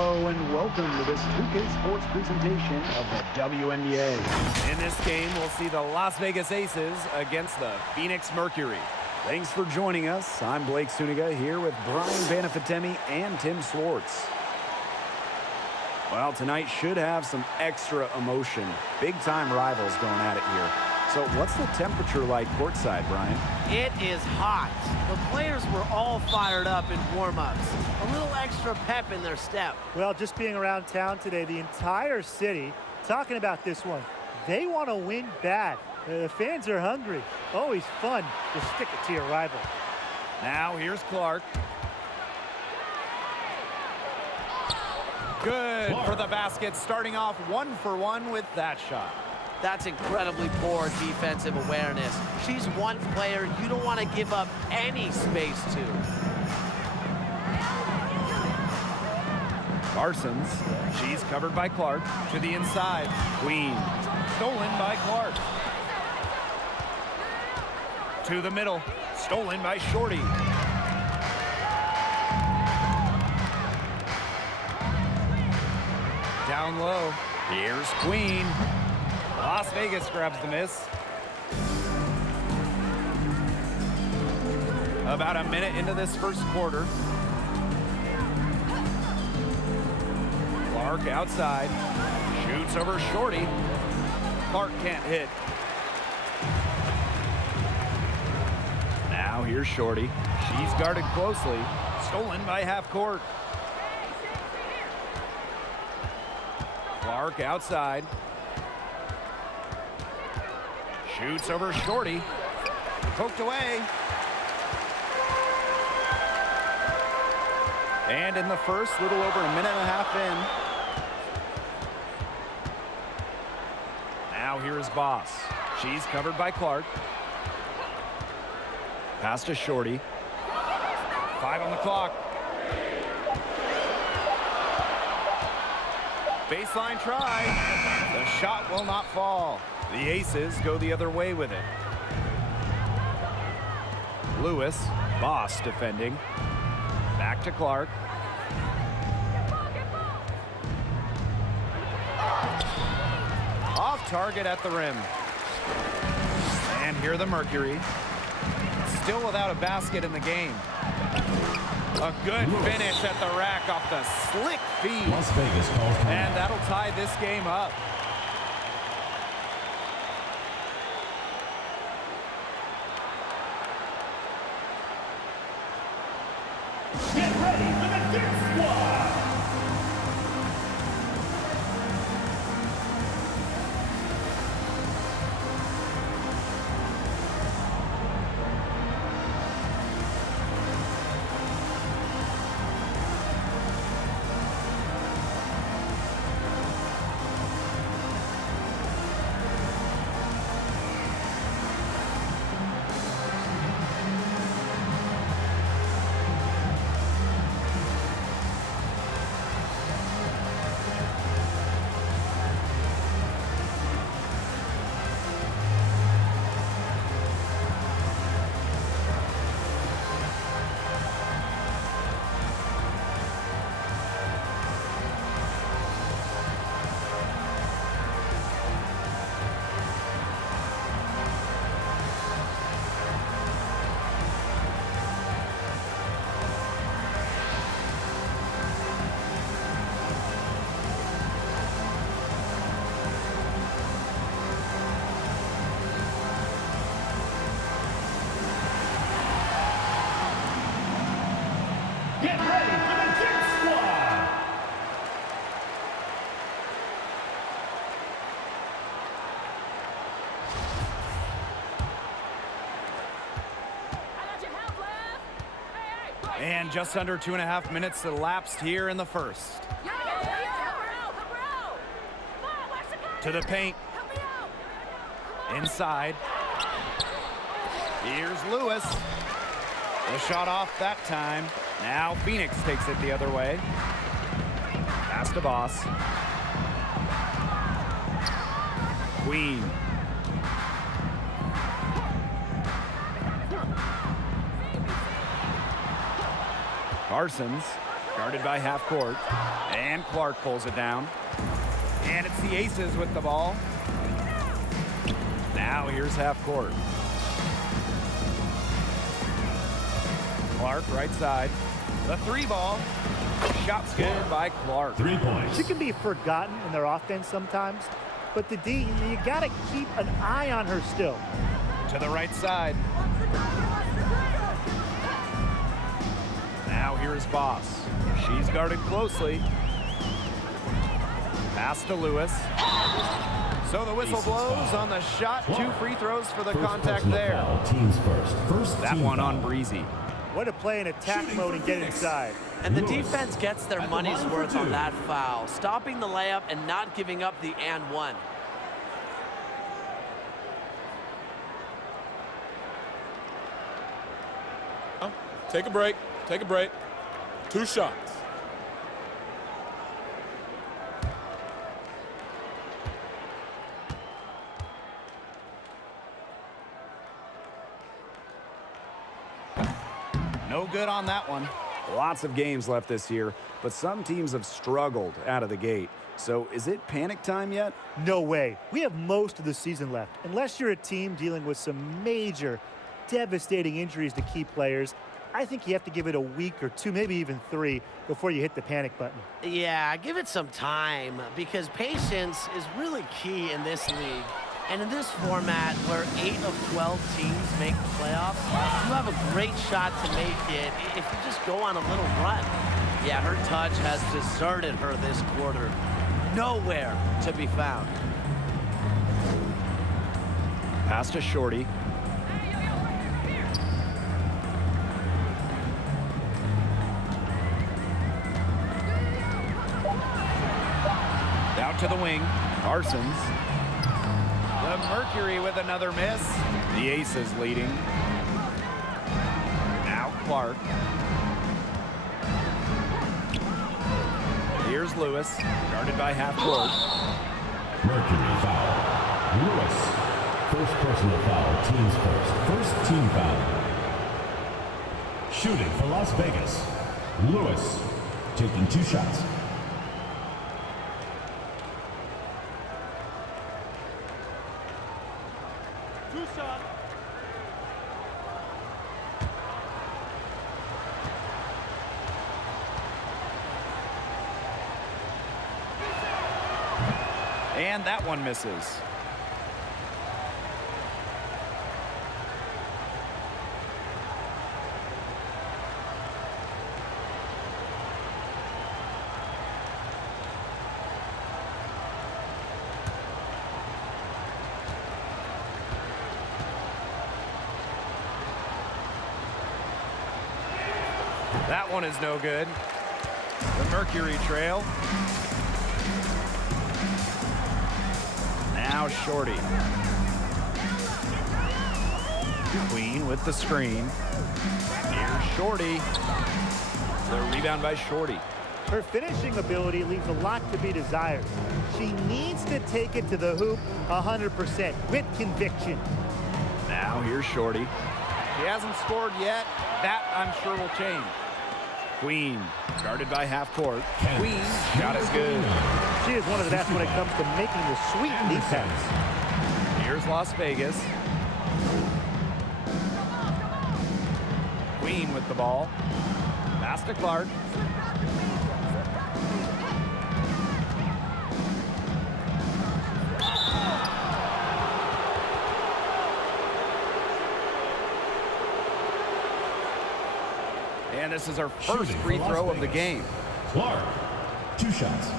Hello and welcome to this 2K Sports presentation of the WNBA. In this game, we'll see the Las Vegas Aces against the Phoenix Mercury. Thanks for joining us. I'm Blake Suniga here with Brian Banafitemi and Tim Swartz. Well, tonight should have some extra emotion. Big-time rivals going at it here. So what's the temperature like courtside, Brian? It is hot. The players were all fired up in warm-ups. A little extra pep in their step. Well, just being around town today, the entire city talking about this one. They want to win bad. The fans are hungry. Always fun to stick it to your rival. Now here's Clark. Good for the basket, starting off 1-for-1 with that shot. That's incredibly poor defensive awareness. She's one player you don't want to give up any space to. Parsons, she's covered by Clark, to the inside. Queen, stolen by Clark. To the middle, stolen by Shorty. Down low, here's Queen. Las Vegas grabs the miss. About a minute into this first quarter. Clark outside, shoots over Shorty. Clark can't hit. Now here's Shorty. She's guarded closely, stolen by half court. Clark outside. Shoots over Shorty. Poked away. And in the first, little over a minute and a half in. Now here's Boss. She's covered by Clark. Pass to Shorty. 5 on the clock. Baseline try. The shot will not fall. The Aces go the other way with it. Lewis, Boss defending. Back to Clark. Off target at the rim. And here the Mercury. Still without a basket in the game. A good finish at the rack off the slick feed. Las Vegas calls timeout. And that'll tie this game up. Get ready for the Dirt Squad! Get ready for the Dirt Squad! And just under 2.5 minutes elapsed here in the first. To the paint. Inside. Here's Lewis. The shot off that time. Now Phoenix takes it the other way. Pass to Boss. Queen. Parsons Guarded by half court. And Clark pulls it down. And it's the Aces with the ball. Now here's half court. Clark, right side. The three ball. Shot's good by Clark. 3 points. She can be forgotten in their offense sometimes, but the D, you got to keep an eye on her still. To the right side. Now here's Boss. She's guarded closely. Pass to Lewis. So the whistle blows on the shot. 2 free throws for the contact there. Foul, teams first. That team one foul. on Breezy. Way to play in attack mode and get inside. And the defense gets their money's worth on that foul, stopping the layup and not giving up the and one. Take a break. Take a break. 2 shots. No good on that one. Lots of games left this year, but some teams have struggled out of the gate. So is it panic time yet? No way. We have most of the season left. Unless you're a team dealing with some major, devastating injuries to key players, I think you have to give it a week or 2, maybe even 3, before you hit the panic button. Yeah, give it some time because patience is really key in this league. And in this format where 8 of 12 teams make the playoffs, you have a great shot to make it if you just go on a little run. Yeah, her touch has deserted her this quarter. Nowhere to be found. Pass to Shorty. Out to the wing. Parsons. The Mercury with another miss. The Aces leading. Now Clark. Here's Lewis, guarded by half court. Mercury foul. Lewis. First personal foul. Teams first team foul. Shooting for Las Vegas. Lewis taking 2 shots. And that one misses. That one is no good. The Mercury trail. Now Shorty. Queen with the screen. Here's Shorty. The rebound by Shorty. Her finishing ability leaves a lot to be desired. She needs to take it to the hoop 100% with conviction. Now here's Shorty. She hasn't scored yet. That, I'm sure, will change. Queen, guarded by half court. Queen, shot is good. She is one of the best when it comes to making the sweet defense. Here's Las Vegas. Queen with the ball. Pass to Clark. And this is her first Shooting free for Las throw of the Vegas. game. Clark. 2 shots.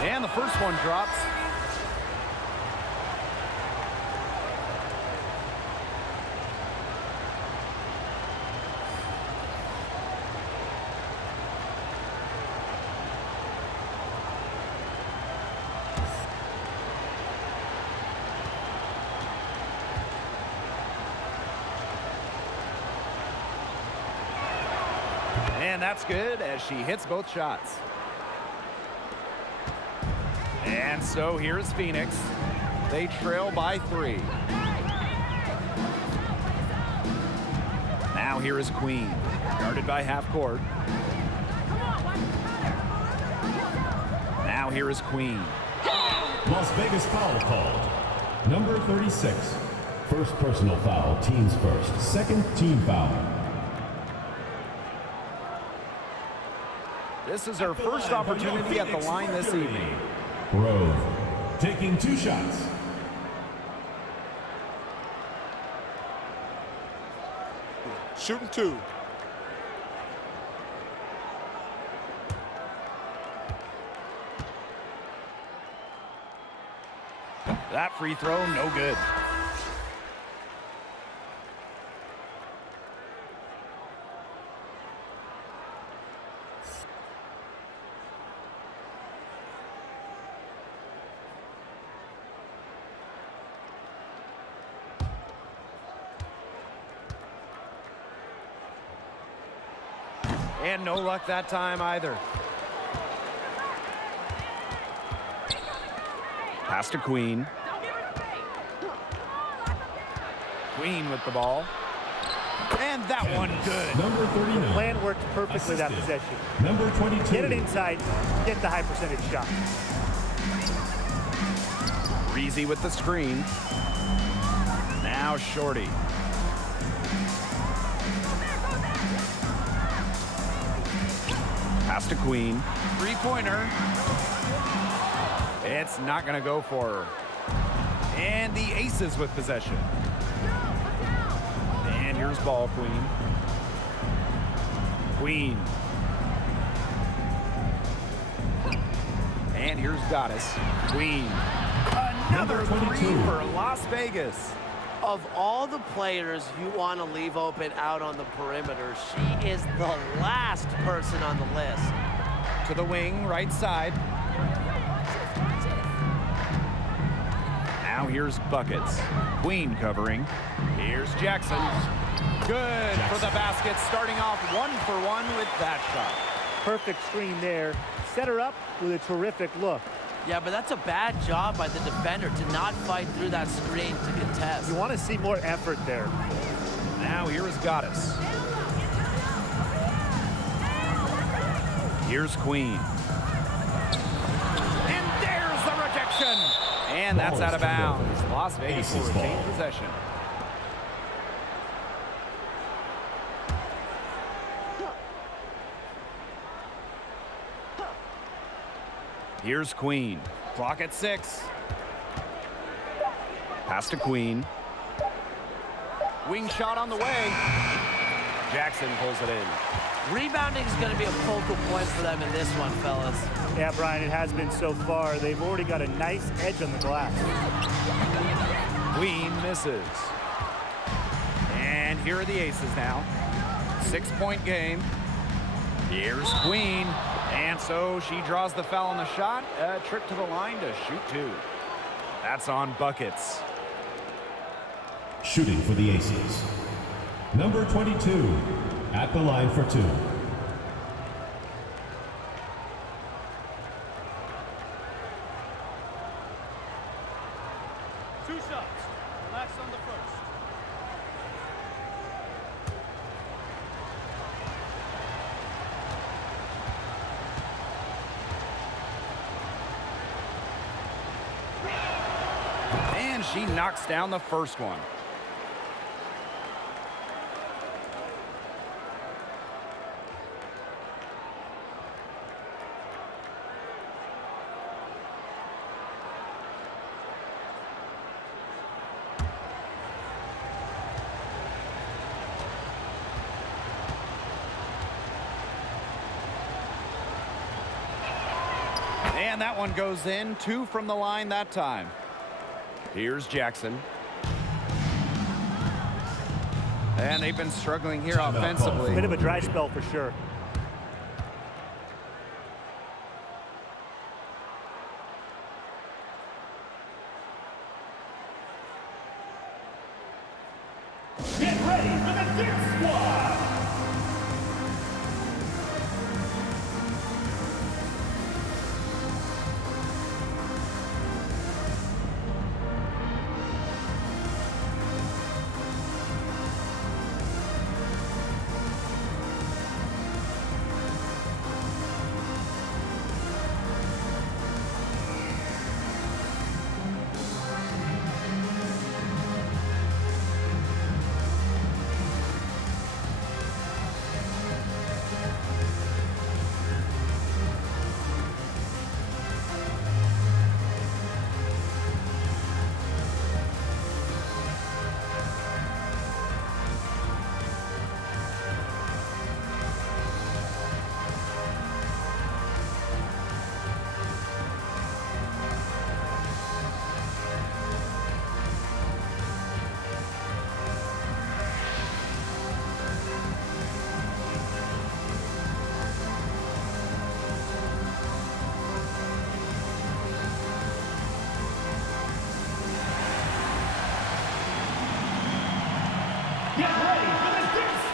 And the first one drops. And that's good as she hits both shots. And so here's Phoenix. They trail by 3. Now here is Queen, guarded by half court. Now here is Queen. Las Vegas foul called. Number 36. First personal foul, teams first. Second team foul. This is her first opportunity at the line this evening. Grove taking 2 shots. Shooting 2. That free throw, no good. And no luck that time either. Pass to Queen. Queen with the ball. And that one good. Number 39. The plan worked perfectly that Assisted. possession. Number 22. Get it inside, get the high percentage shot. Breezy with the screen. Now Shorty. Pass to Queen. Three-pointer. It's not going to go for her. And the Aces with possession. And here's ball, Queen. Queen. And here's Goddess. Queen. Another Number 22. 3 for Las Vegas. Of all the players you want to leave open out on the perimeter, she is the last person on the list. To the wing, right side. Now here's Buckets. Queen covering. Here's Jackson. Good for the basket, starting off 1 for 1 with that shot. Perfect screen there. Set her up with a terrific look. Yeah, but that's a bad job by the defender to not fight through that screen to contest. You want to see more effort there. Now here is Goddess. Here's Queen. And there's the rejection. And that's out of bounds. Las Vegas will retain possession. Here's Queen. Clock at 6. Pass to Queen. Wing shot on the way. Jackson pulls it in. Rebounding is going to be a focal point for them in this one, fellas. Yeah, Brian, it has been so far. They've already got a nice edge on the glass. Queen misses. And here are the Aces now. 6-point game. Here's Queen. And so she draws the foul on the shot. A trip to the line to shoot 2. That's on Buckets. Shooting for the Aces. Number 22. At the line for 2. 2 shots. Relax on the first. And she knocks down the first one. And that one goes in. 2 from the line that time. Here's Jackson. And they've been struggling here offensively. Bit of a dry spell for sure. Get ready for the dip squad.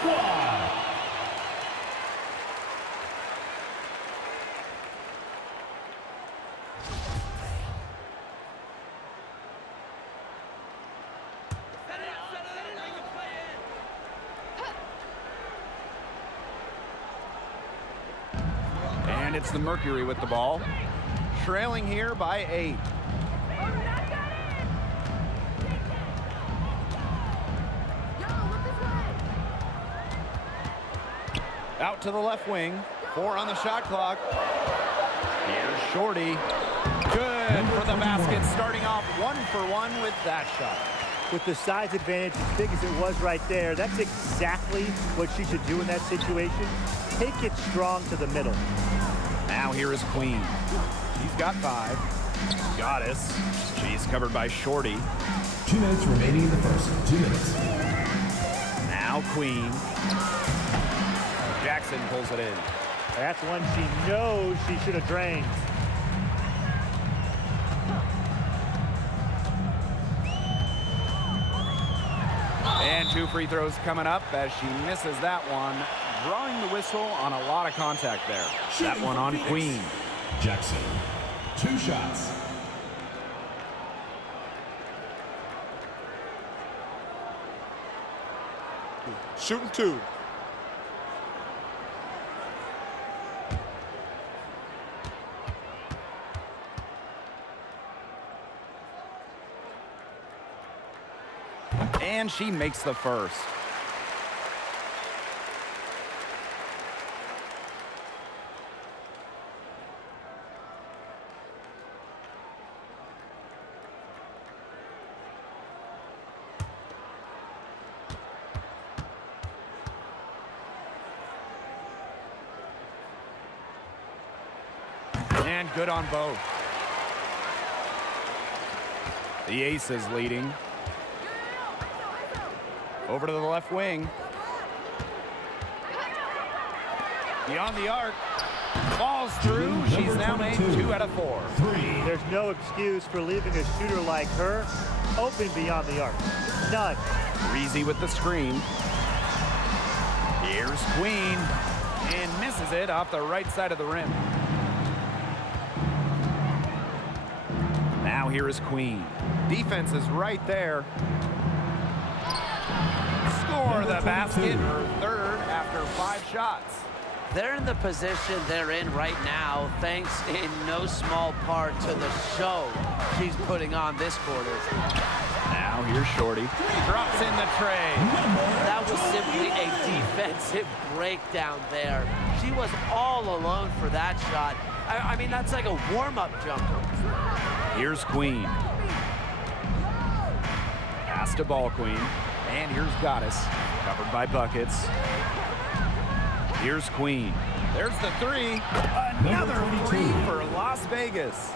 squad. And it's the Mercury with the ball. Trailing here by 8. Out to the left wing. 4 on the shot clock. Here's Shorty. Good for the basket. Starting off 1 for 1 with that shot. With the size advantage as big as it was right there, that's exactly what she should do in that situation. Take it strong to the middle. Now here is Queen. She's got 5. Goddess. She's covered by Shorty. 2 minutes remaining in the first. 2 minutes. Now Queen. Jackson pulls it in. That's one she knows she should have drained. And 2 free throws coming up as she misses that one. Drawing the whistle on a lot of contact there. That one on Queen. Jackson, 2 shots. Shooting 2. And she makes the first. And good on both. The Aces leading. Over to the left wing. Beyond the arc. Falls through. She's now made 2 out of 4. 3. There's no excuse for leaving a shooter like her open beyond the arc. None. Breezy with the screen. Here's Queen. And misses it off the right side of the rim. Now here is Queen. Defense is right there. Score the basket, her 3rd after 5 shots. They're in the position they're in right now, thanks in no small part to the show she's putting on this quarter. Now here's Shorty. Drops in the tray. That was simply a defensive breakdown there. She was all alone for that shot. I mean, that's like a warm-up jumper. Here's Queen. Pass to Ball Queen. And here's Goddess, covered by buckets. Here's Queen. There's the 3. Another 3 for Las Vegas.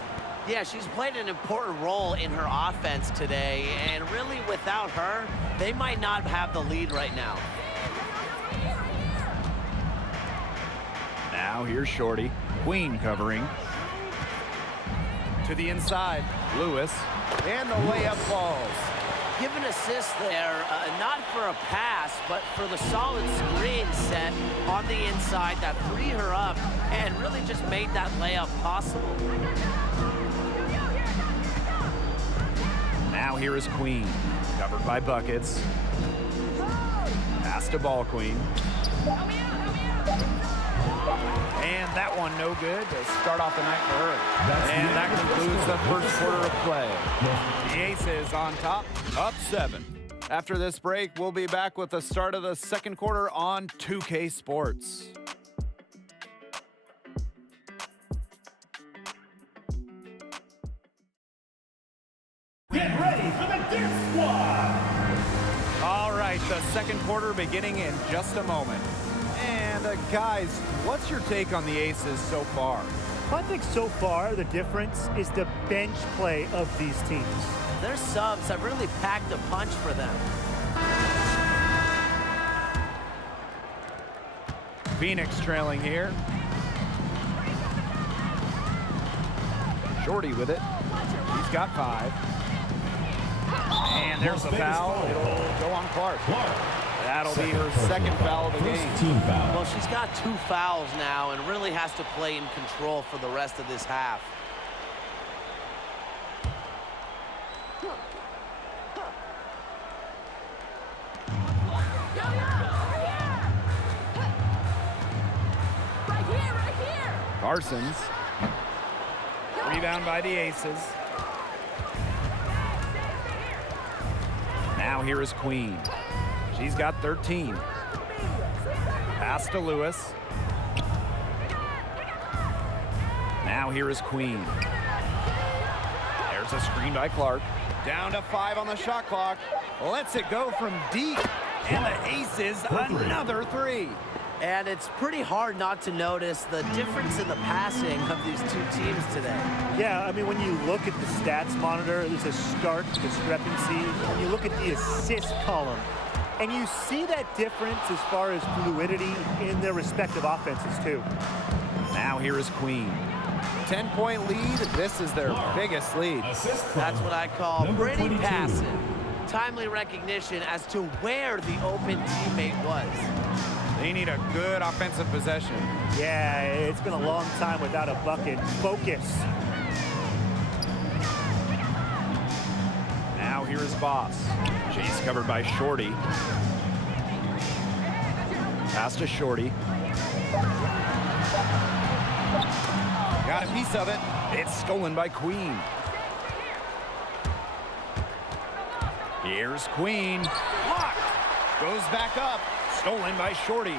Yeah, she's played an important role in her offense today, and really without her, they might not have the lead right now. Now here's Shorty. Queen covering. To the inside, Lewis. And the layup falls. Give an assist there, not for a pass, but for the solid screen set on the inside that freed her up and really just made that layup possible. Now here is Queen, covered by buckets. Pass to Ball Queen. And that one no good to start off the night for her. And that concludes the first quarter of play. The Aces on top, up 7. After this break, we'll be back with the start of the second quarter on 2K Sports. Get ready for the Dirt Squad. All right, the second quarter beginning in just a moment. And guys, what's your take on the Aces so far? I think so far the difference is the bench play of these teams. Their subs have really packed a punch for them. Phoenix trailing here. Shorty with it. He's got 5. And there's a foul. It'll go on Clark. That'll be her second foul of the First game. team foul. Well, she's got 2 fouls now and really has to play in control for the rest of this half. Parsons. Rebound by the Aces. Now here is Queen. She's got 13. Pass to Lewis. Now here is Queen. There's a screen by Clark. Down to 5 on the shot clock. Lets it go from deep. And the Aces, another 3. And it's pretty hard not to notice the difference in the passing of these 2 teams today. Yeah, I mean, when you look at the stats monitor, there's a stark discrepancy. When you look at the assist column, and you see that difference as far as fluidity in their respective offenses, too. Now here is Queen. 10-point lead. This is their biggest lead. Assist from That's what I call number pretty 22. passive. Timely recognition as to where the open teammate was. They need a good offensive possession. Yeah, it's been a long time without a bucket. Focus. Now here is Boss. She's covered by Shorty. Pass to Shorty. Got a piece of it. It's stolen by Queen. Here's Queen. Blocked. Goes back up. Stolen by Shorty.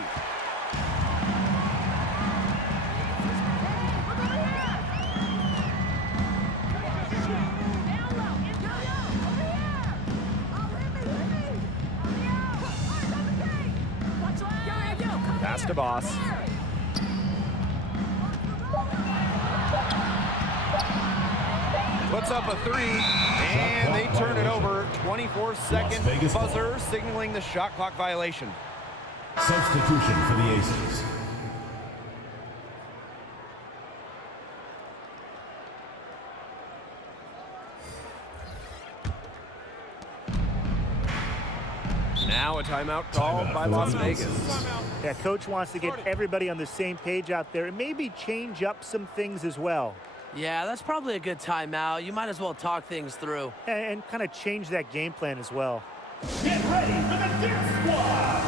Pass to Boss. Puts up a 3, and they turn it over. 24-second Vegas ball. buzzer signaling the shot clock violation. Substitution for the Aces. Now a timeout called Timeout by for Las the Vegas. Aces. Yeah, coach wants to get everybody on the same page out there and maybe change up some things as well. Yeah, that's probably a good timeout. You might as well talk things through. And kind of change that game plan as well. Get ready for the Dip Squad.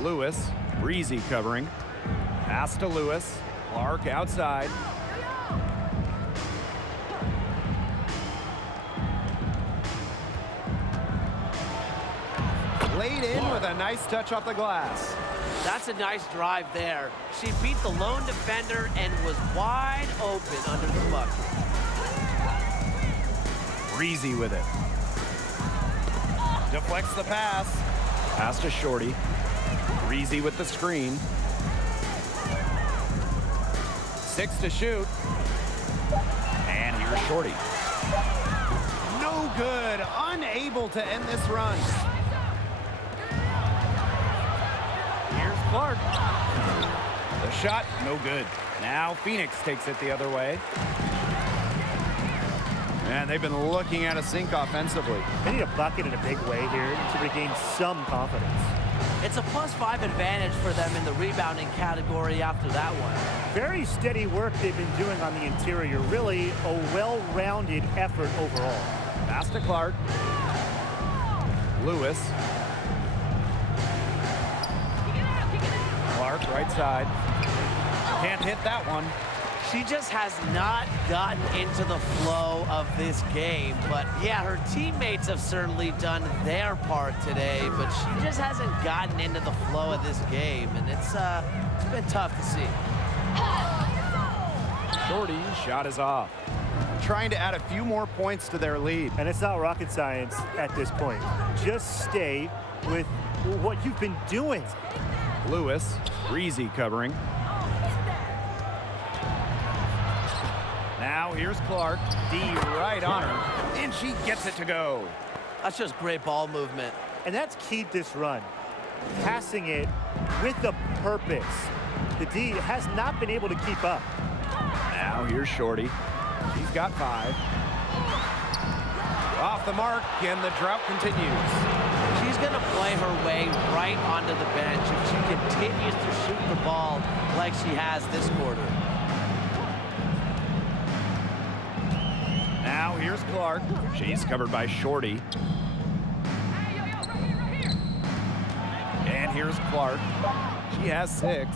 Lewis, Breezy covering. Pass to Lewis. Clark outside. Laid in with a nice touch off the glass. That's a nice drive there. She beat the lone defender and was wide open under the bucket. Breezy with it. Deflects the pass. Pass to Shorty. Breezy with the screen. 6 to shoot. And here's Shorty. No good. Unable to end this run. Here's Clark. The shot, no good. Now Phoenix takes it the other way. And they've been looking at a sink offensively. They need a bucket in a big way here to regain some confidence. It's a +5 advantage for them in the rebounding category after that one. Very steady work they've been doing on the interior. Really a well-rounded effort overall. Pass to Clark. Lewis. Clark, right side. Can't hit that one. She just has not gotten into the flow of this game. But yeah, her teammates have certainly done their part today, but she just hasn't gotten into the flow of this game, and it's been tough to see. Shorty's shot is off. Trying to add a few more points to their lead. And it's not rocket science at this point. Just stay with what you've been doing. Lewis, breezy covering. Now here's Clark, D right on her, and she gets it to go. That's just great ball movement. And that's keyed this run. Passing it with a purpose. The D has not been able to keep up. Now here's Shorty. He's got 5. Off the mark, and the drought continues. She's going to play her way right onto the bench if she continues to shoot the ball like she has this quarter. Now here's Clark. She's covered by Shorty. And here's Clark. She has 6.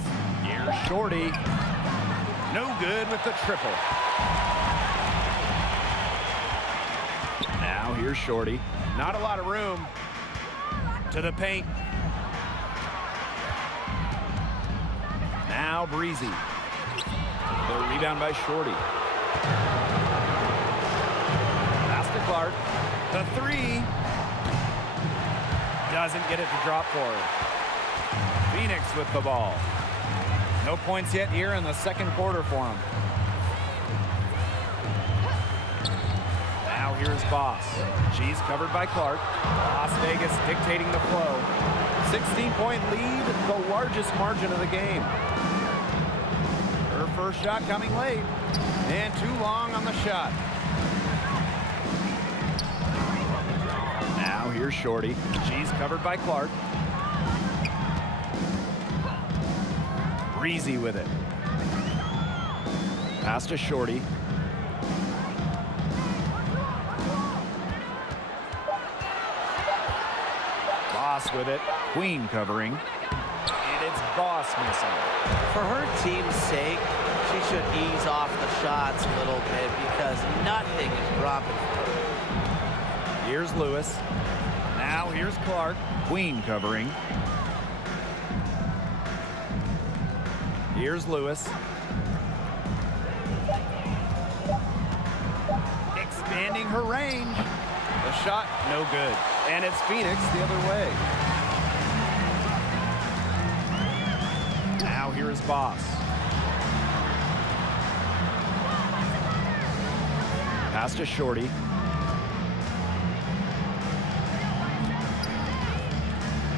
Here's Shorty. No good with the triple. Now here's Shorty. Not a lot of room. To the paint. Now Breezy. The rebound by Shorty. Pass to Clark. The 3. Doesn't get it to drop for her. Phoenix with the ball. No points yet here in the second quarter for them. Now here's Boss. She's covered by Clark. Las Vegas dictating the flow. 16-point lead, the largest margin of the game. Her first shot coming late. And too long on the shot. Now here's Shorty. She's covered by Clark. Breezy with it. Pass to Shorty. Boss with it. Queen covering. And it's Boss missing. For her team's sake, she should ease off the shots a little bit because nothing is dropping for her. Here's Lewis. Now here's Clark. Queen covering. Here's Lewis. Expanding her range. The shot, no good. And it's Phoenix the other way. Now here's Boss. Pass to Shorty.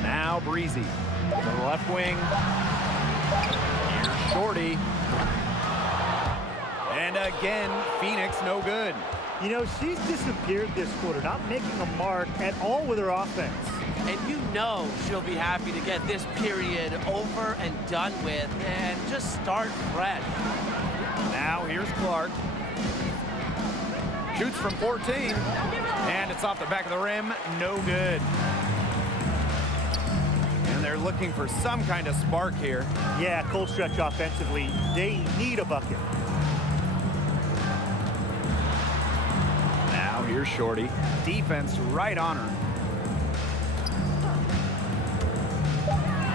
Now Breezy. To the left wing. Here's Shorty. And again, Phoenix no good. You know, she's disappeared this quarter, not making a mark at all with her offense. And you know she'll be happy to get this period over and done with and just start fresh. Now here's Clark. Shoots from 14. And it's off the back of the rim. No good. And they're looking for some kind of spark here. Yeah, cold stretch offensively. They need a bucket. Now here's Shorty. Defense right on her.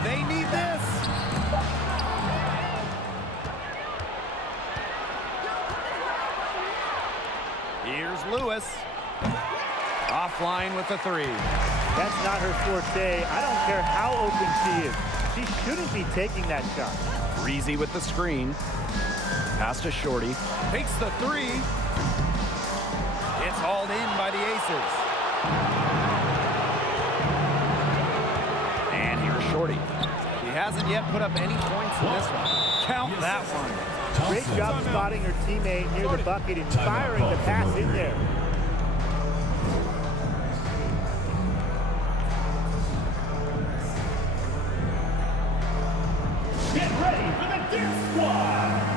They need this. Here's Lewis. Offline with the 3. That's not her forte. I don't care how open she is. She shouldn't be taking that shot. Breezy with the screen. Pass to Shorty. Takes the 3. It's Called in by the Aces. And here's Shorty. He hasn't yet put up any points in this one. Count that one. Great job spotting her teammate near the bucket and firing the pass in there. Get ready for the Dance Squad!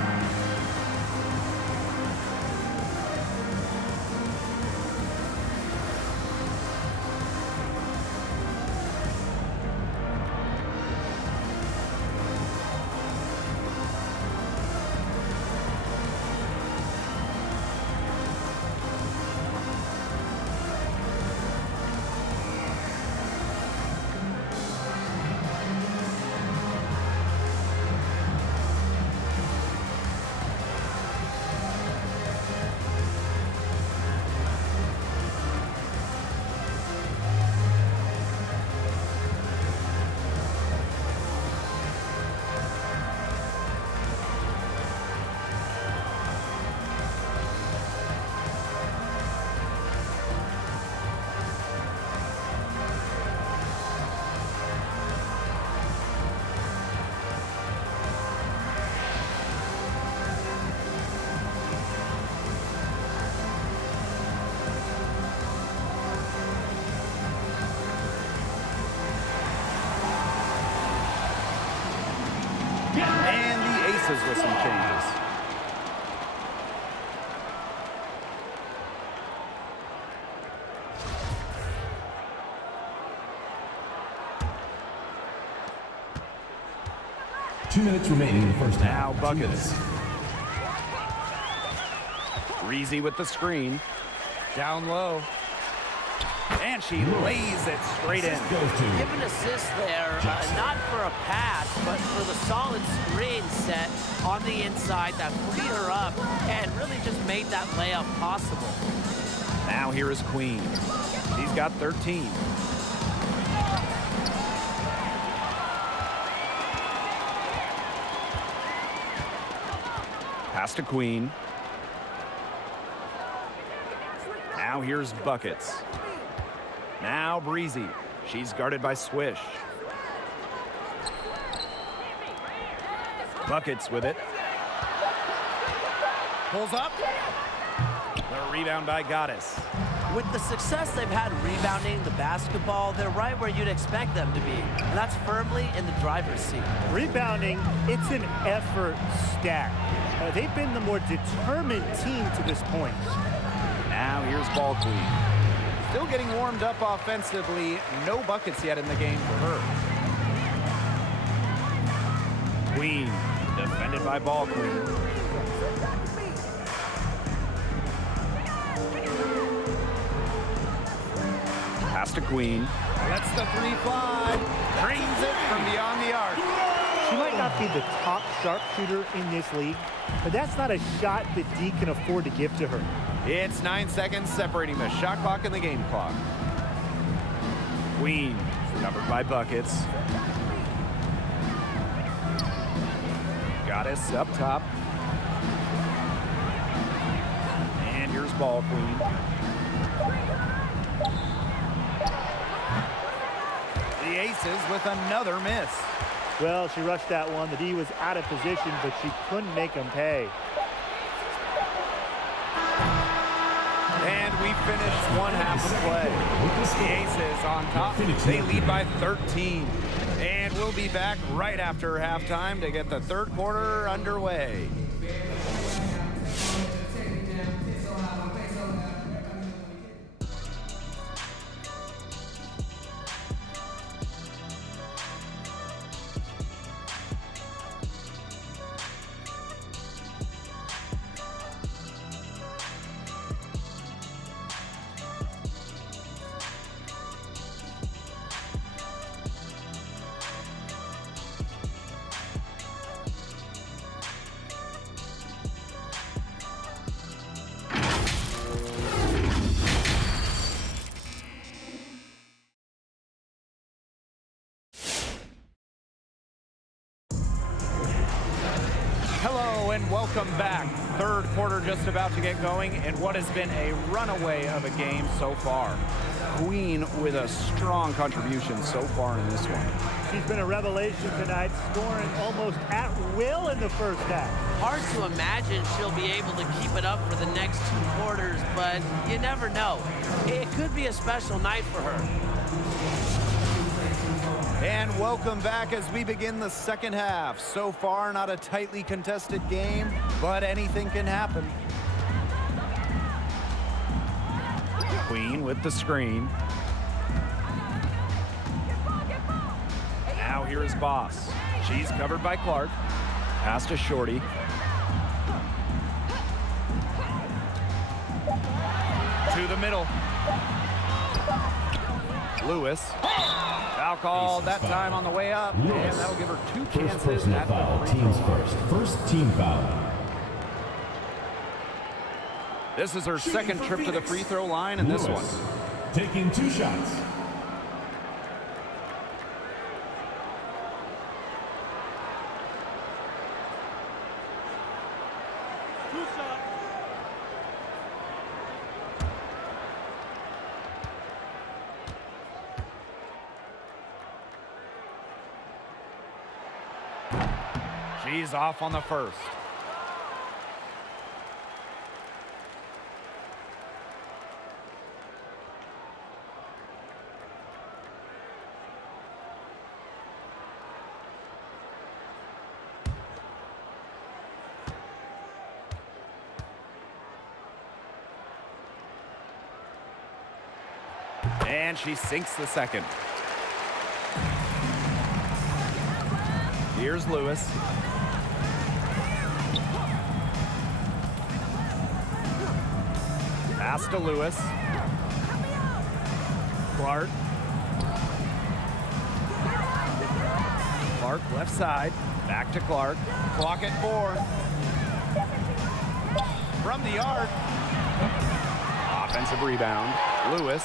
And the Aces with some changes. Two minutes remaining in the first Now half. buckets. Breezy with the screen. Down low. And she lays it straight in. Goes to Give an assist there, not for a pass, but for the solid screen set on the inside that freed her up and really just made that layup possible. Now here is Queen. She's got 13. Pass to Queen. Now here's Buckets. Now Breezy. She's guarded by Swish. Buckets with it. Pulls up. The rebound by Goddess. With the success they've had rebounding the basketball, they're right where you'd expect them to be, and that's firmly in the driver's seat. Rebounding, it's an effort stat. They've been the more determined team to this point. Now here's Ball Queen. Still getting warmed up offensively. No buckets yet in the game for her. Queen, defended by Ball Queen. Pass to Queen. Lets the three fly. Drains it from beyond the arc. She might not be the top sharpshooter in this league, but that's not a shot that D can afford to give to her. It's 9 seconds separating the shot clock and the game clock. Queen, covered by Buckets. Goddess up top. And here's Ball Queen. The Aces with another miss. Well, she rushed that one. The D was out of position, but she couldn't make them pay. And we finished one half of play. The Aces on top. They lead by 13. And we'll be back right after halftime to get the third quarter underway. Hello and welcome back. Third quarter just about to get going, and what has been a runaway of a game so far. Queen with a strong contribution so far in this one. She's been a revelation tonight, scoring almost at will in the first half. Hard to imagine she'll be able to keep it up for the next 2 quarters, but you never know. It could be a special night for her. And welcome back as we begin the second half. So far, not a tightly contested game, but anything can happen. Queen with the screen. Now here is Boss. She's covered by Clark. Pass to Shorty. To the middle. Lewis. Foul call that time on the way up, and that'll give her 2 First chances personal at foul, the free teams throw line. first. First team foul. This is her second trip to the free throw line in this one. Lewis, taking 2 shots. She's off on the first. And she sinks the second. Here's Lewis. Pass to Lewis. Clark. Clark left side. Back to Clark. Clock at 4. From the arc. Offensive rebound. Lewis.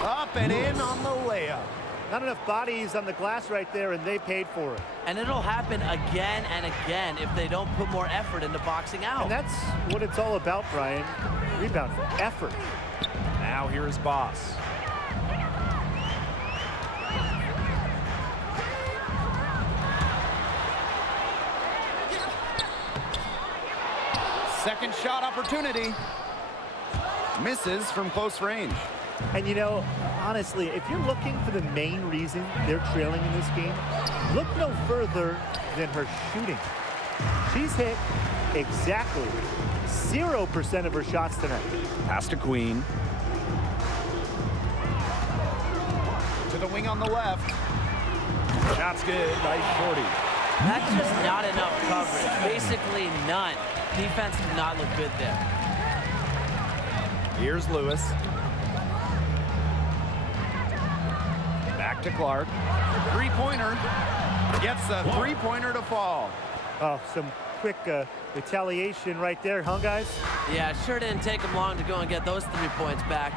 Up and in on the layup. Not enough bodies on the glass right there, and they paid for it. And it'll happen again and again if they don't put more effort into boxing out. And that's what it's all about, Brian. Rebound, effort. Now here's Boss. Second shot opportunity. Misses from close range. And you know, honestly, if you're looking for the main reason they're trailing in this game, look no further than her shooting. She's hit exactly 0% of her shots tonight. Pass to Queen. To the wing on the left. Shot's good by Shorty. That's just not enough coverage. Basically none. Defense did not look good there. Here's Lewis. Back to Clark. Three-pointer. Gets a three-pointer to fall. Oh, some quick retaliation right there, huh, guys? Yeah, it sure didn't take them long to go and get those 3 points back.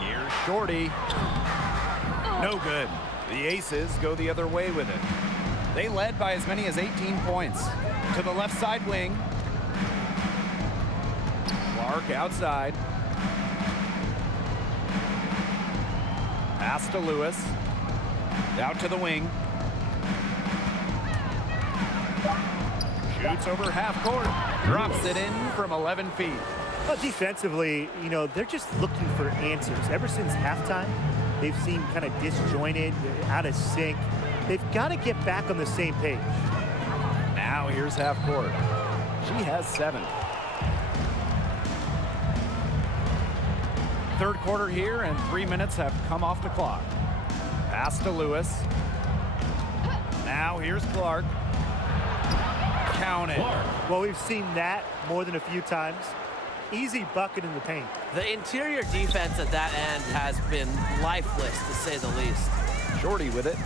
Here's Shorty. No good. The Aces go the other way with it. They led by as many as 18 points. To the left side wing. Clark outside. Pass to Lewis. Out to the wing. Shoots over half court. Drops it in from 11 feet. Well, defensively, you know, they're just looking for answers. Ever since halftime, they've seemed kind of disjointed, out of sync. They've got to get back on the same page. Now here's half court. She has 7. Third quarter here, and 3 minutes have come off the clock. Pass to Lewis. Now here's Clark. Count it. Well, we've seen that more than a few times. Easy bucket in the paint. The interior defense at that end has been lifeless, to say the least. Shorty with it.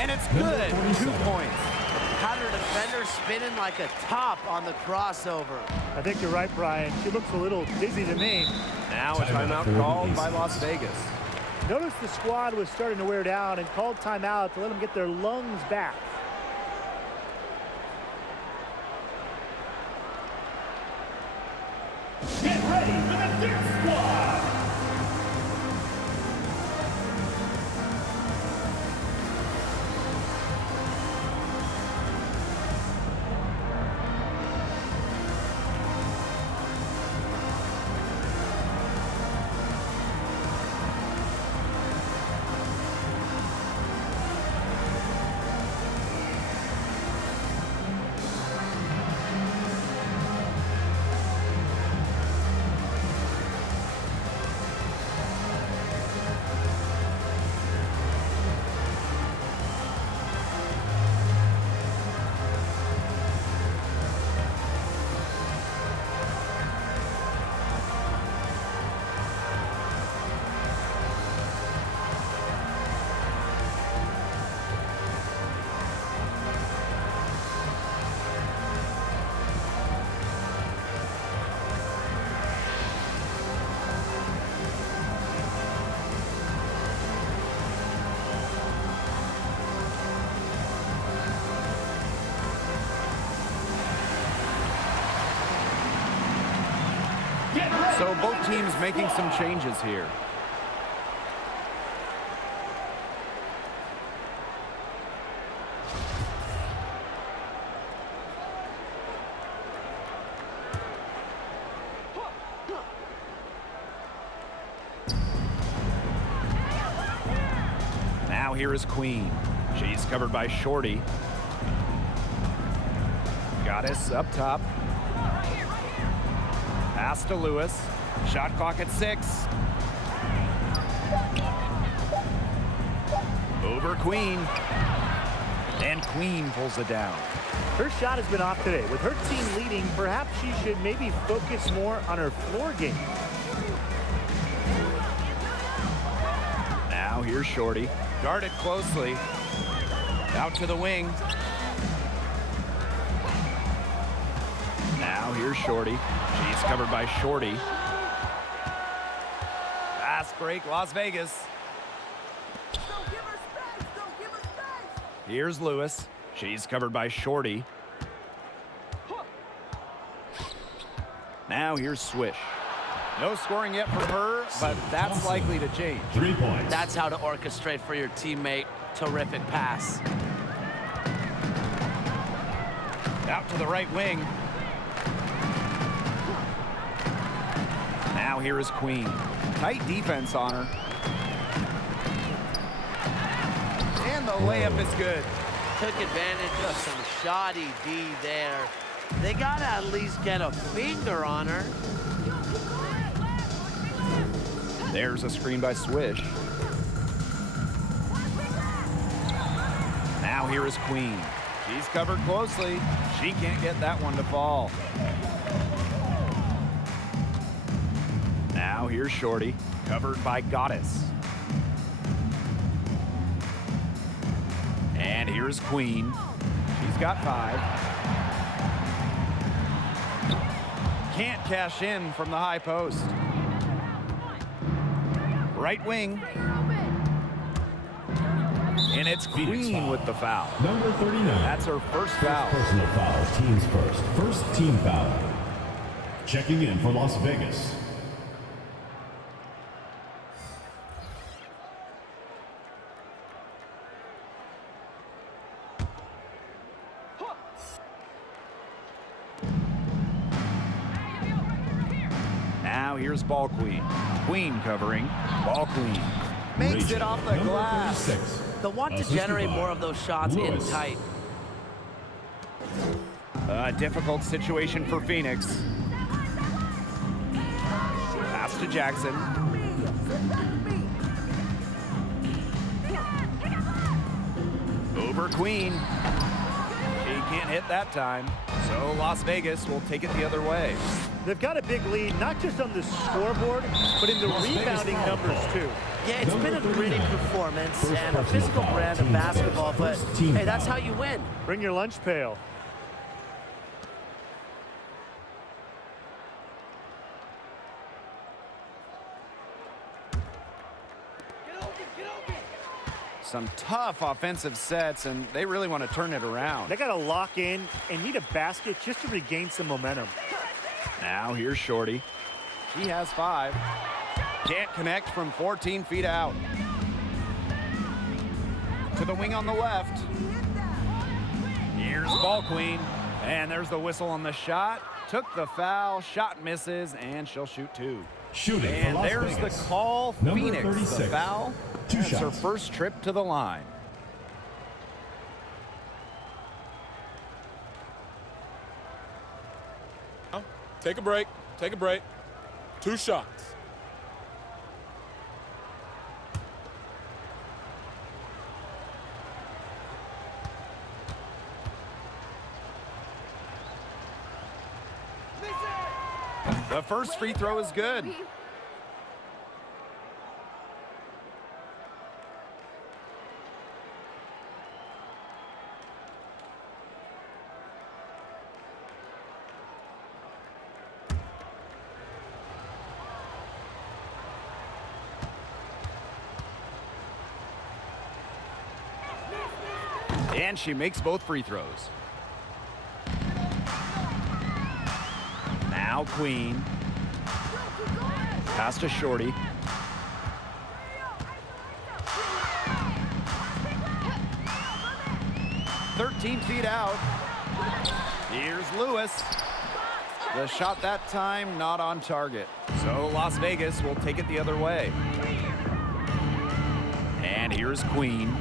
And it's good. 2 points. Had her defender spinning like a top on the crossover. I think you're right, Brian. She looks a little dizzy to me. Now a timeout called by Las Vegas. Notice the squad was starting to wear down and called timeout to let them get their lungs back. Get ready for the Deer Squad! So both teams making some changes here. Now here is Queen. She's covered by Shorty. Goddess up top. Pass to Lewis. Shot clock at 6. Over Queen. And Queen pulls it down. Her shot has been off today. With her team leading, perhaps she should maybe focus more on her floor game. Now here's Shorty. Guarded closely. Out to the wing. Now here's Shorty. She's covered by Shorty. Fast break, Las Vegas. Don't give her space. Don't give her space. Here's Lewis. She's covered by Shorty. Now here's Swish. No scoring yet from her, but that's likely to change. 3 points. That's how to orchestrate for your teammate. Terrific pass. Out to the right wing. Now here is Queen. Tight defense on her. And the layup is good. Took advantage of some shoddy D there. They gotta at least get a finger on her. There's a screen by Swish. Now here is Queen. She's covered closely. She can't get that one to fall. Now here's Shorty, covered by Goddess. And here's Queen. She's got 5. Can't cash in from the high post. Right wing. And it's Queen with the foul. Number 39. That's her first foul. Personal foul, teams first. First team foul. Checking in for Las Vegas. Now here's Ball Queen. Queen covering. Ball Queen. Makes Rachel, it off the number glass. 36. They'll want to Assisted generate by more of those shots in Lewis. tight. A difficult situation for Phoenix. Pass to Jackson. Over Queen. She can't hit that time. So Las Vegas will take it the other way. They've got a big lead, not just on the scoreboard, but in the Las Vegas rebounding foul numbers, call. too. Yeah, it's been a gritty performance First and a personal physical foul, brand of teams basketball, but first. First team hey, that's foul. how you win. Bring your lunch pail. Some tough offensive sets, and they really want to turn it around. They got to lock in and need a basket just to regain some momentum. Now here's Shorty. She has 5. Can't connect from 14 feet out. To the wing on the left. Here's Ball Queen. And there's the whistle on the shot. Took the foul, shot misses, and she'll shoot 2. Shooting for And Las there's Vegas. the call. Number Phoenix, 36. the foul. Two That's her shots. first trip to the line. Take a break. Take a break. 2 shots. The first free throw is good. And she makes both free throws. Now Queen. Pass to Shorty. "13 feet out. Here's Lewis. The shot that time not on target. So Las Vegas will take it the other way. And here's Queen.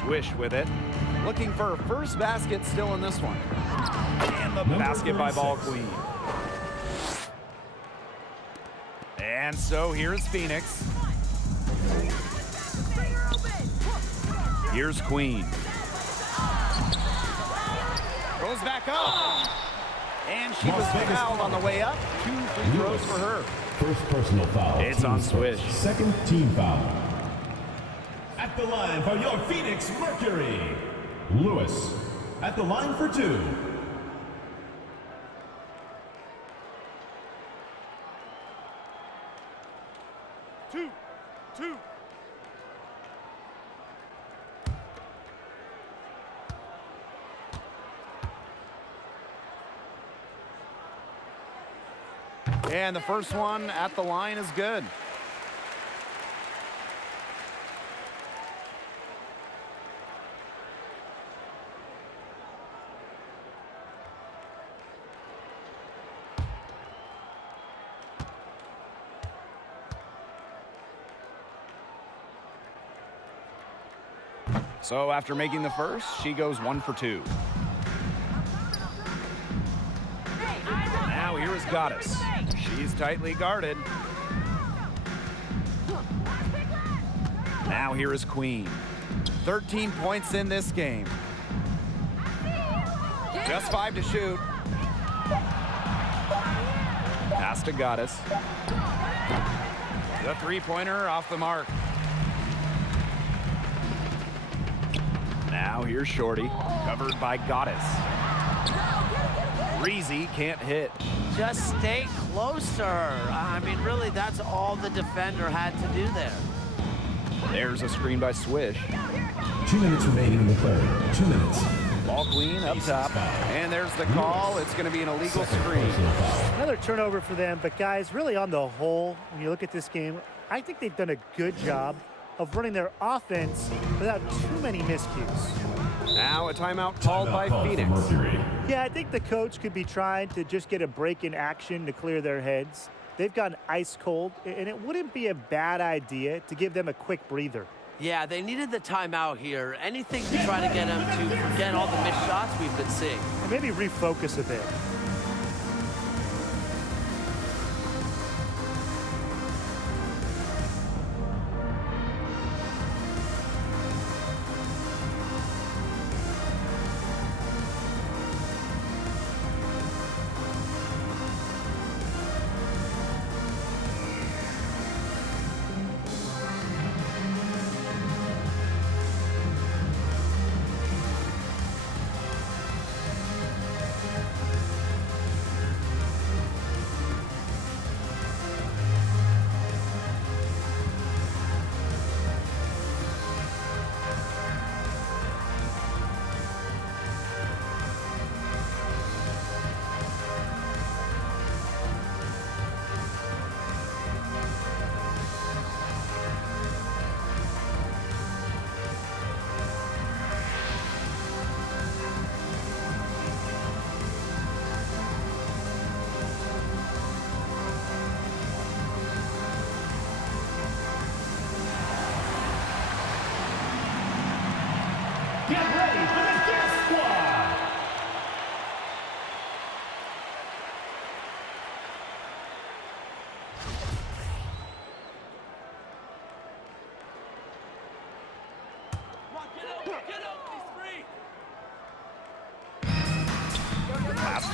Swish with it. Looking for her first basket still in this one. And the Number basket by Ball 36. Queen. And so here's Phoenix. Here's Queen. Goes back up. And she Las was Vegas fouled on the way up. 2 free throws for her. First personal foul. It's team on first. Swish. Second team foul. At the line for your Phoenix Mercury, Lewis. At the line for 2. Two. And the first one at the line is good. So after making the first, she goes 1 for 2. Now here is Goddess. She's tightly guarded. Now here is Queen. 13 points in this game. Just 5 to shoot. Pass to Goddess. The three-pointer off the mark. Now here's Shorty, covered by Goddess. Breezy can't hit. Just stay close to her. I mean, really, that's all the defender had to do there. There's a screen by Swish. 2 minutes remaining in the third. 2 minutes. Ball Queen up top. And there's the call. It's going to be an illegal Second screen. personal foul. Another turnover for them, but guys, really on the whole, when you look at this game, I think they've done a good job of running their offense without too many miscues. Now a timeout called by Timeout called for Phoenix. Mercury. Yeah, I think the coach could be trying to just get a break in action to clear their heads. They've gotten ice cold, and it wouldn't be a bad idea to give them a quick breather. Yeah, they needed the timeout here. Anything to try to get them to forget all the missed shots we've been seeing. And maybe refocus a bit.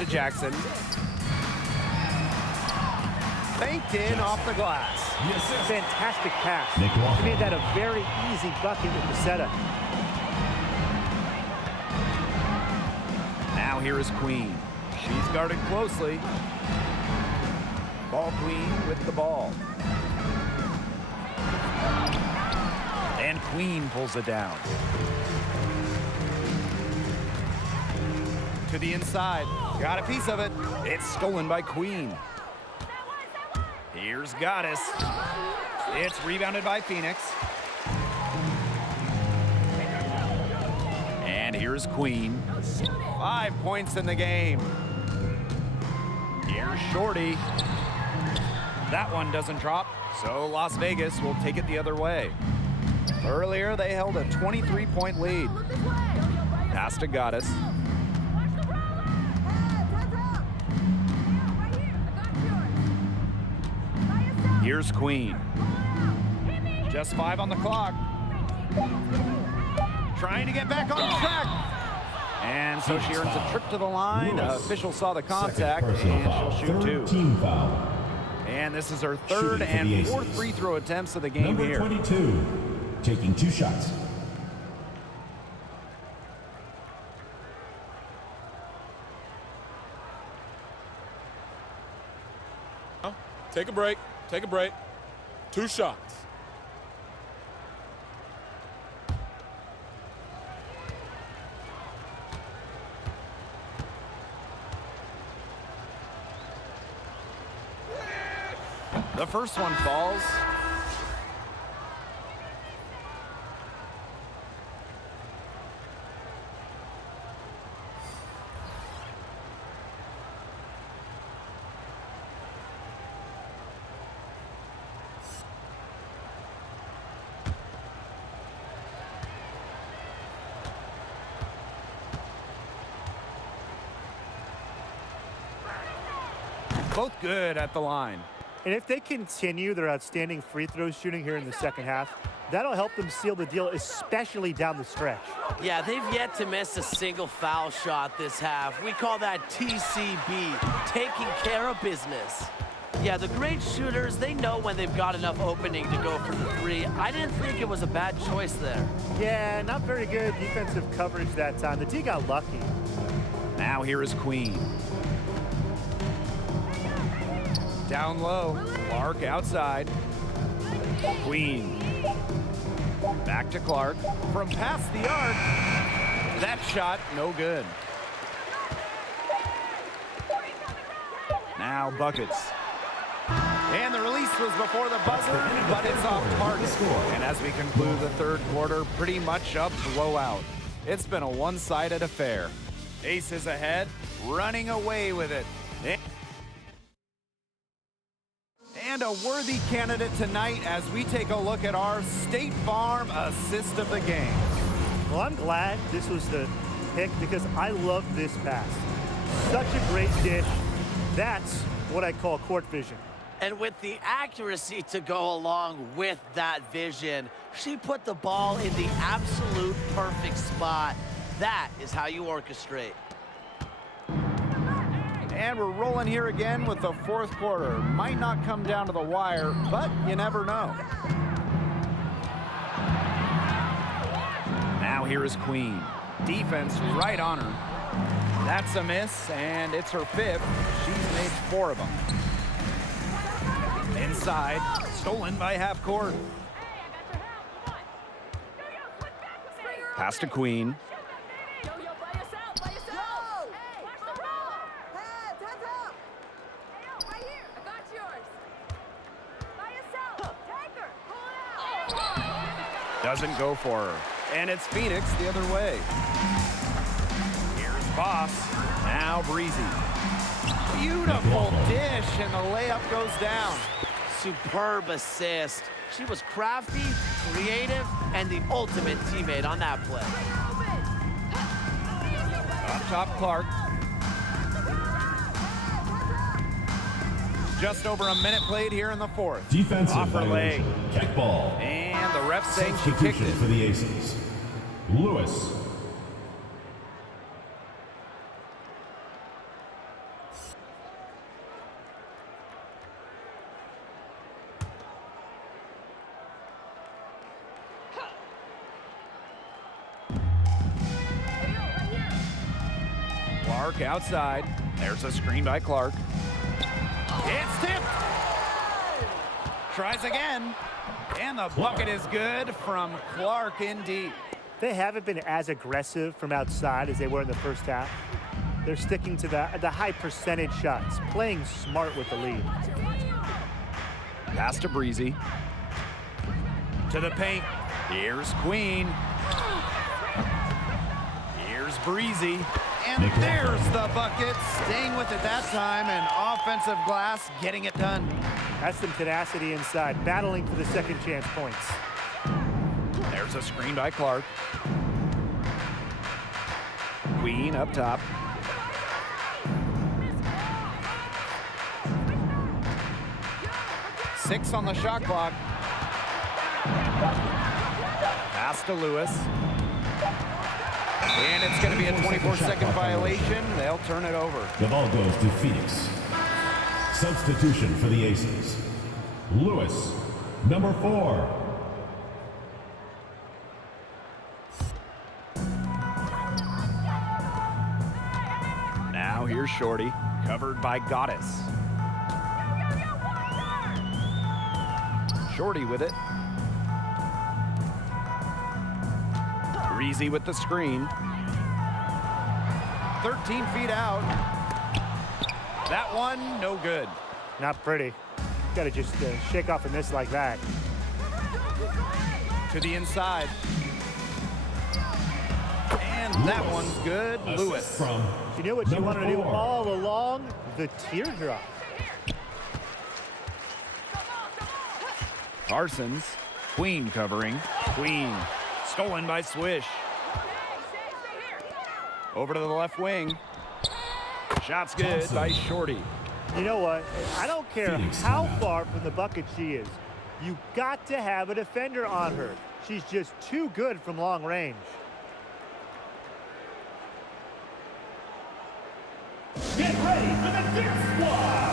to Jackson. Banked in off the glass. Fantastic pass. Nick Walker. He made that a very easy bucket with the setup. Now here is Queen. She's guarded closely. Ball Queen with the ball. And Queen pulls it down. To the inside. Got a piece of it. It's stolen by Queen. Here's Goddess. It's rebounded by Phoenix. And here's Queen. 5 points in the game. Here's Shorty. That one doesn't drop, so Las Vegas will take it the other way. Earlier, they held a 23-point lead. Pass to Goddess. Here's Queen. Just 5 on the clock. Trying to get back on track. And so she earns a trip to the line. Official saw the contact, Personal and foul. she'll shoot Third 2. team foul. And this is her third Shooting for the and Aces. fourth free throw attempts of the game Number here. 22, taking 2 shots. Take a break. Take a break. 2 shots. The first one falls. Both good at the line. And if they continue their outstanding free throw shooting here in the second half, that'll help them seal the deal, especially down the stretch. Yeah, they've yet to miss a single foul shot this half. We call that TCB, taking care of business. Yeah, the great shooters, they know when they've got enough opening to go for the 3. I didn't think it was a bad choice there. Yeah, not very good defensive coverage that time. The D got lucky. Now here is Queen. Down low. Clark outside. Queen. Back to Clark. From past the arc. That shot, no good. Now buckets. And the release was before the buzzer, but it's off target. And as we conclude the third quarter, pretty much a blowout. It's been a one-sided affair. Aces ahead, running away with it. And a worthy candidate tonight as we take a look at our State Farm assist of the game. Well, I'm glad this was the pick because I love this pass. Such a great dish. That's what I call court vision. And with the accuracy to go along with that vision, she put the ball in the absolute perfect spot. That is how you orchestrate. And we're rolling here again with the fourth quarter. Might not come down to the wire, but you never know. Now here is Queen. Defense right on her. That's a miss, and it's her 5th. She's made 4 of them. Inside, stolen by half court. Pass to Queen. Doesn't go for her. And it's Phoenix the other way. Here's Boss. Now Breezy. Beautiful dish, and the layup goes down. Superb assist. She was crafty, creative, and the ultimate teammate on that play. Up top, Clark. Just over a minute played here in the fourth. Defensive Off her leg. violation. Kick ball. And the ref saying she kicked Substitution it. for the Aces. Lewis. Clark outside. There's a screen by Clark. It's tipped. Tries again. And the bucket is good from Clark in deep. They haven't been as aggressive from outside as they were in the first half. They're sticking to the high percentage shots, playing smart with the lead. Pass to Breezy. To the paint. Here's Queen. Here's Breezy. And there's the bucket. Staying with it that time, and offensive glass getting it done. That's some tenacity inside, battling for the second chance points. There's a screen by Clark. Queen up top. Six on the shot clock. Pass to Lewis. And it's going to be a 24-second violation. They'll turn it over. The ball goes to Phoenix. Substitution for the Aces. Lewis, number 4. Now here's Shorty, covered by Goddess. Shorty with it. Breezy with the screen. 13 feet out. That one, no good. Not pretty. Got to just shake off a miss like that. To the inside. And that one's good. Lewis. From You know what you number wanted to do 4. all along? The teardrop. Parsons. Queen covering. Queen. Stolen by Swish. Over to the left wing. Shot's good by Shorty. You know what? I don't care Phoenix how timeout. far from the bucket she is. You got to have a defender on her. She's just too good from long range. Get ready for the Dirt Squad.